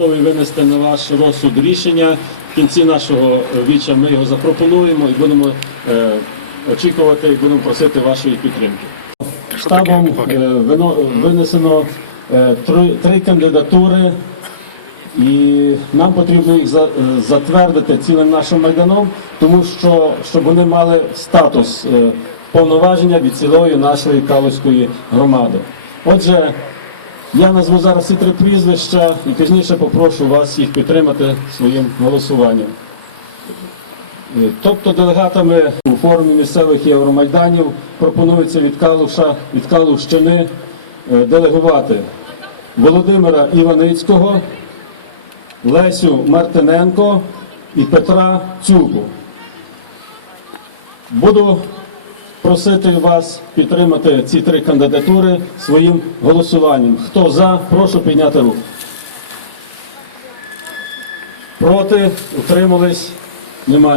Готовий винести на ваш розсуд рішення. В кінці нашого віча ми його запропонуємо і будемо е, очікувати і будемо просити вашої підтримки. Штабом е, вино- винесено е, три, три кандидатури, і нам потрібно їх за- е, затвердити цілим нашим майданом, тому що щоб вони мали статус е, повноваження від цілої нашої Калузької громади. Отже, я назву зараз ці три прізвища і пізніше попрошу вас їх підтримати своїм голосуванням. Е, Тобто делегатами у форумі місцевих євромайданів пропонується від Калуша, від Калущини е, делегувати Володимира Іваницького, Лесю Мартиненко і Петра Цюбу. Буду просити вас підтримати ці три кандидатури своїм голосуванням. Хто за, прошу підняти руку. Проти, утримались, немає.